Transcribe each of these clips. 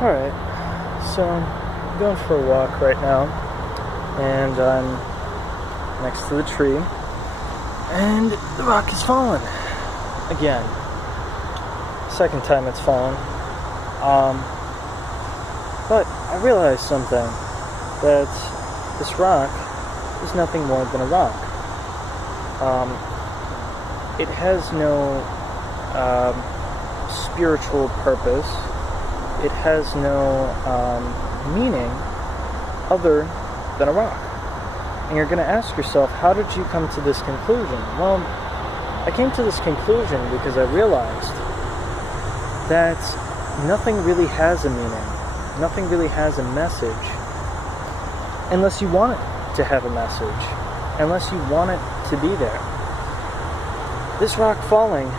Alright, so I'm going for a walk right now, and I'm next to the tree, and the rock is fallen. Again. Second time it's fallen. But I realized something, that this rock is nothing more than a rock. It has no spiritual purpose. It has no meaning other than a rock. And you're going to ask yourself, how did you come to this conclusion? Well, I came to this conclusion because I realized that nothing really has a meaning. Nothing really has a message unless you want it to have a message, unless you want it to be there. This rock falling,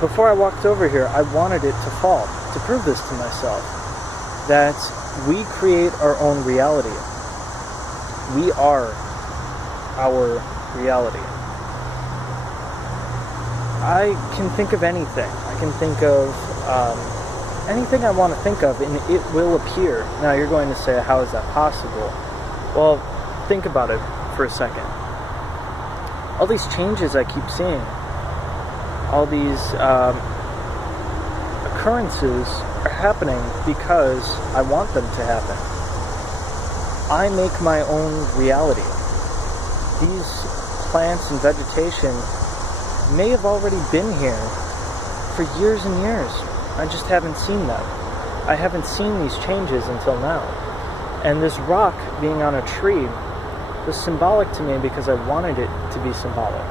before I walked over here, I wanted it to fall, to prove this to myself, that we create our own reality. We are our reality. I can think of anything. I can think of anything I want to think of, and it will appear. Now, you're going to say, how is that possible? Well, think about it for a second. All these changes I keep seeing, all these occurrences are happening because I want them to happen. I make my own reality. These plants and vegetation may have already been here for years and years. I just haven't seen them. I haven't seen these changes until now. And this rock being on a tree was symbolic to me because I wanted it to be symbolic.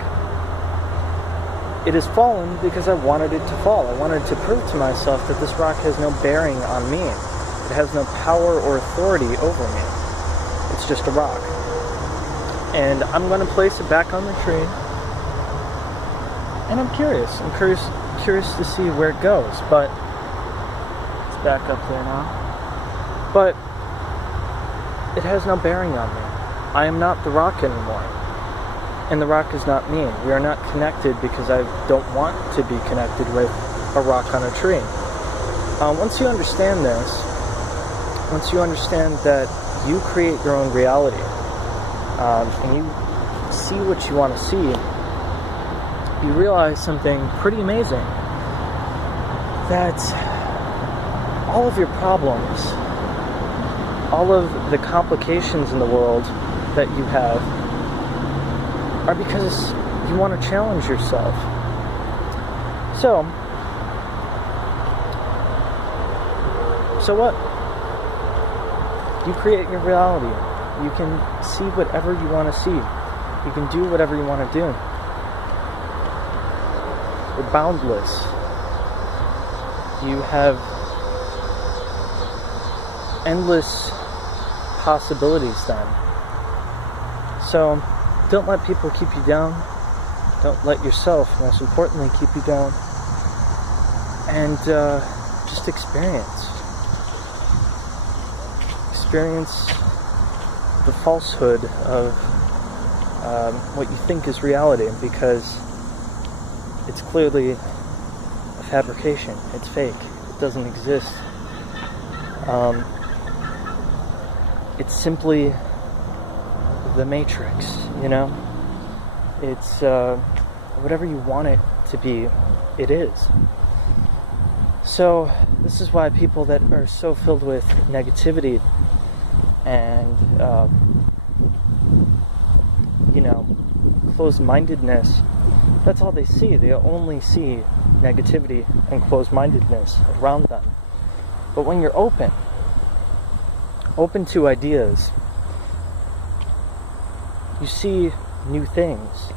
It has fallen because I wanted it to fall. I wanted to prove to myself that this rock has no bearing on me. It has no power or authority over me. It's just a rock. And I'm going to place it back on the tree. And I'm curious. I'm curious to see where it goes. But it's back up there now. But it has no bearing on me. I am not the rock anymore. And the rock is not me. We are not connected because I don't want to be connected with a rock on a tree. Once you understand this, once you understand that you create your own reality, and you see what you want to see, you realize something pretty amazing. That all of your problems, all of the complications in the world that you have, are because you want to challenge yourself. So what? You create your reality. You can see whatever you want to see. You can do whatever you want to do. You're boundless. You have endless possibilities then. So don't let people keep you down. Don't let yourself, most importantly, keep you down. And just experience. Experience the falsehood of what you think is reality, because it's clearly a fabrication. It's fake. It doesn't exist. It's simply the Matrix, you know? It's whatever you want it to be, it is. So this is why people that are so filled with negativity and closed-mindedness, that's all they see. They only see negativity and closed-mindedness around them. But when you're open to ideas, you see new things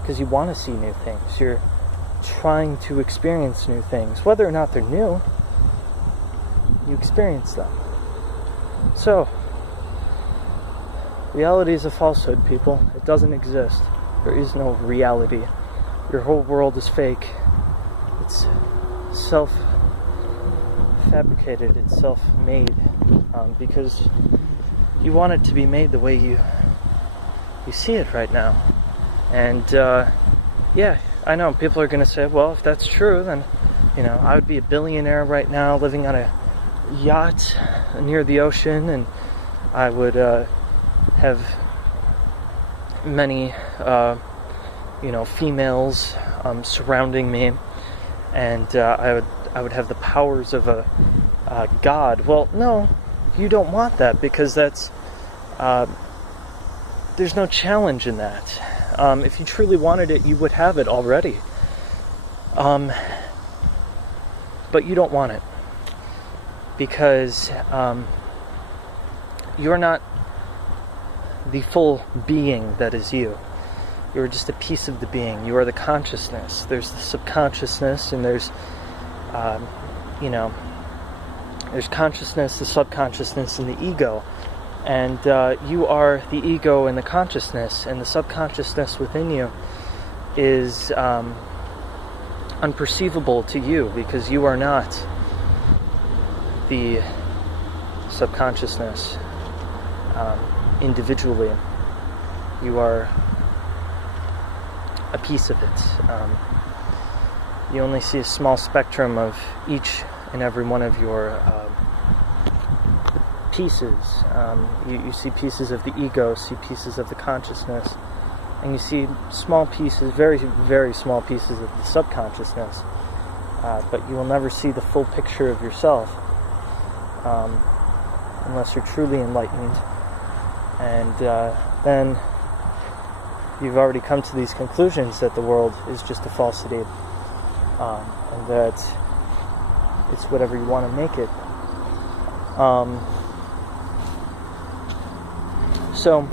because you want to see new things. You're trying to experience new things. Whether or not they're new, you experience them. So, reality is a falsehood, people. It doesn't exist. There is no reality. Your whole world is fake. It's self-fabricated. It's self-made because you want it to be made the way you see it right now. And yeah, I know people are going to say, well, if that's true, then I would be a billionaire right now, living on a yacht near the ocean, and I would have many, females surrounding me, and I would have the powers of a god. Well, no, you don't want that, because that's there's no challenge in that. If you truly wanted it, you would have it already. But you don't want it, because you're not the full being that is you. You're just a piece of the being. You are the consciousness. There's the subconsciousness, and there's consciousness, the subconsciousness, and the ego. And you are the ego and the consciousness, and the subconsciousness within you is unperceivable to you, because you are not the subconsciousness individually. You are a piece of it. You only see a small spectrum of each and every one of your pieces. You see pieces of the ego, see pieces of the consciousness, and you see small pieces, very, very small pieces of the subconsciousness, but you will never see the full picture of yourself unless you're truly enlightened, and then you've already come to these conclusions that the world is just a falsity, and that it's whatever you want to make it. So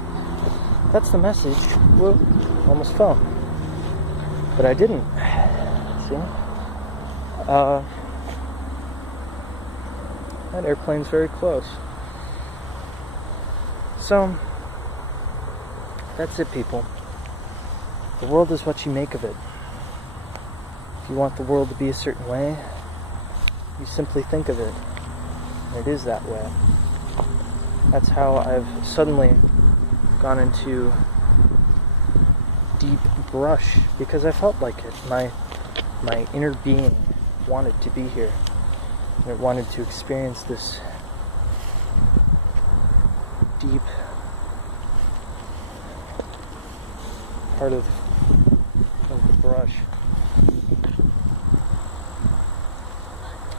that's the message. Whoa, almost fell. But I didn't. See? That airplane's very close. So, that's it, people. The world is what you make of it. If you want the world to be a certain way, you simply think of it. And it is that way. That's how I've suddenly gone into deep brush, because I felt like it. My inner being wanted to be here. And it wanted to experience this deep part of the brush.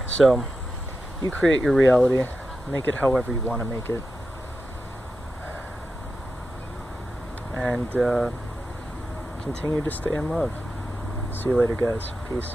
So, you create your reality, make it however you want to make it. And continue to stay in love. See you later, guys. Peace.